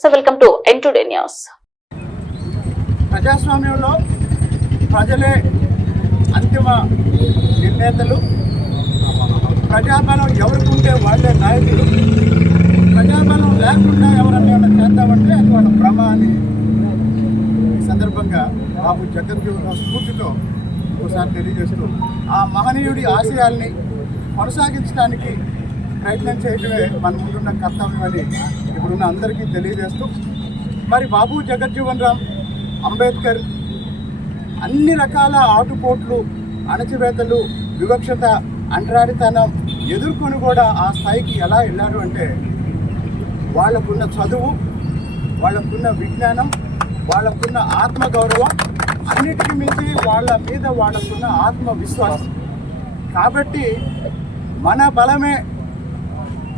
So welcome to N today news. ప్రజాస్వామ్యంలో ప్రజలే అంతిమ నిర్ణేతలు. ప్రజాబలం ఎవరికి ఉంటే వాళ్ళే నాయకులు. ప్రజాబలం లేకుండా ఎవరన్నా చేద్దామంటే అది వాళ్ళ భ్రమ అని ఈ సందర్భంగా బాబు జగజ్జీవన్ రామ్ స్ఫూర్తితో ఒకసారి తెలియజేస్తూ ఆ మహనీయుడి ఆశయాల్ని కొనసాగించడానికి ప్రయత్నం చేయడమే మన ముందున్న కర్తవ్యం అని ఇప్పుడున్న అందరికీ తెలియజేస్తూ, మరి బాబు జగజ్జీవన్ రామ్ అంబేద్కర్ అన్ని రకాల ఆటుపోట్లు, అణచివేతలు, వివక్షత, అంటరానితనం ఎదుర్కొని కూడా ఆ స్థాయికి ఎలా వెళ్ళారు అంటే వాళ్ళకున్న చదువు, వాళ్ళకున్న విజ్ఞానం, వాళ్ళకున్న ఆత్మగౌరవం, అన్నిటికీ మించి వాళ్ళ మీద వాళ్ళకున్న ఆత్మవిశ్వాసం. కాబట్టి మన బలమే,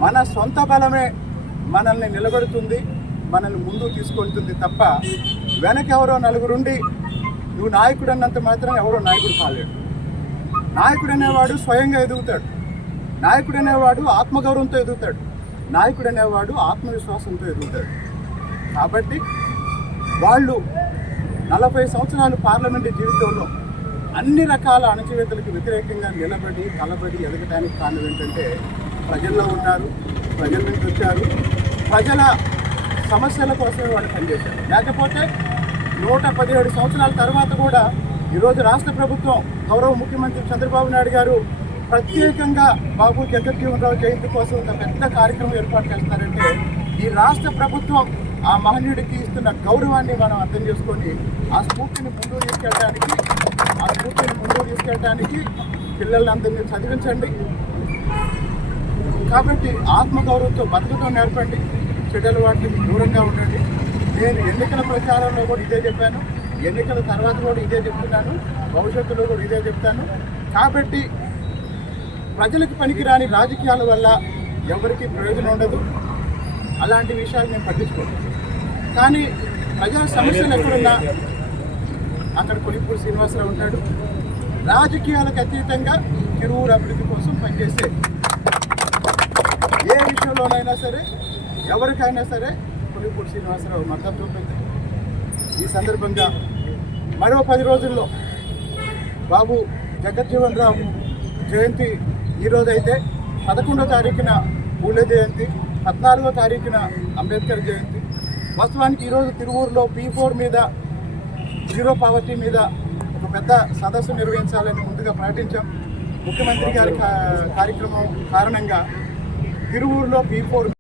మన సొంత బలమే మనల్ని నిలబెడుతుంది, మనల్ని ముందుకు తీసుకెళ్తుంది తప్ప వెనకెవరో నలుగురుండి నువ్వు నాయకుడు అన్నంత మాత్రం ఎవరో నాయకుడు కాలేడు. నాయకుడు అనేవాడు స్వయంగా ఎదుగుతాడు. నాయకుడు అనేవాడు ఆత్మగౌరవంతో ఎదుగుతాడు. నాయకుడు అనేవాడు ఆత్మవిశ్వాసంతో ఎదుగుతాడు. కాబట్టి వాళ్ళు 40 సంవత్సరాలు పార్లమెంటు జీవితంలో అన్ని రకాల అణచివేతలకు వ్యతిరేకంగా నిలబడి కలబడి ఎదగడానికి కారణం ఏంటంటే ప్రజల్లో ఉన్నారు, ప్రజల నుంచి వచ్చారు, ప్రజల సమస్యల కోసమే వాళ్ళు పనిచేశారు. లేకపోతే 117 సంవత్సరాల తర్వాత కూడా ఈరోజు రాష్ట్ర ప్రభుత్వం గౌరవ ముఖ్యమంత్రి చంద్రబాబు నాయుడు గారు ప్రత్యేకంగా బాబు జగజ్జీవన్ రామ్ జయంతి కోసం ఒక పెద్ద కార్యక్రమం ఏర్పాటు చేస్తారంటే ఈ రాష్ట్ర ప్రభుత్వం ఆ మహనీయుడికి ఇస్తున్న గౌరవాన్ని మనం అర్థం చేసుకొని ఆ స్ఫూర్తిని ముందుకు తీసుకెళ్ళడానికి పిల్లలందరినీ చదివించండి. కాబట్టి ఆత్మగౌరవంతో బతకడం నేర్పండి, చెడ్డల వాటికి దూరంగా ఉండండి. నేను ఎన్నికల ప్రచారంలో కూడా ఇదే చెప్పాను, ఎన్నికల తర్వాత కూడా ఇదే చెప్తున్నాను, భవిష్యత్తులో కూడా ఇదే చెప్తాను. కాబట్టి ప్రజలకు పనికిరాని రాజకీయాల వల్ల ఎవరికి ప్రయోజనం ఉండదు. అలాంటి విషయాలు నేను పట్టించుకోను. కానీ ప్రజా సమస్యలు ఎక్కడున్నా అక్కడ కొలిపూడి శ్రీనివాసరావు ఉంటాడు. రాజకీయాలకు అతీతంగా తిరువురు అభివృద్ధి కోసం పనిచేసే ఏ విషయంలోనైనా సరే ఎవరికైనా సరే కొలిపూడి శ్రీనివాసరావు మద్దతు చూపింది. ఈ సందర్భంగా మరో 10 రోజుల్లో బాబు జగజ్జీవన్ రామ్ జయంతి ఈరోజైతే 11వ తారీఖున పూలే జయంతి, 14వ తారీఖున అంబేద్కర్ జయంతి. వాస్తవానికి ఈరోజు తిరువూరులో P4 మీద, జీరో పావర్టీ మీద ఒక పెద్ద సదస్సు నిర్వహించాలని ముందుగా ప్రకటించాం. ముఖ్యమంత్రి గారి కార్యక్రమం కారణంగా తిరువూరులో P4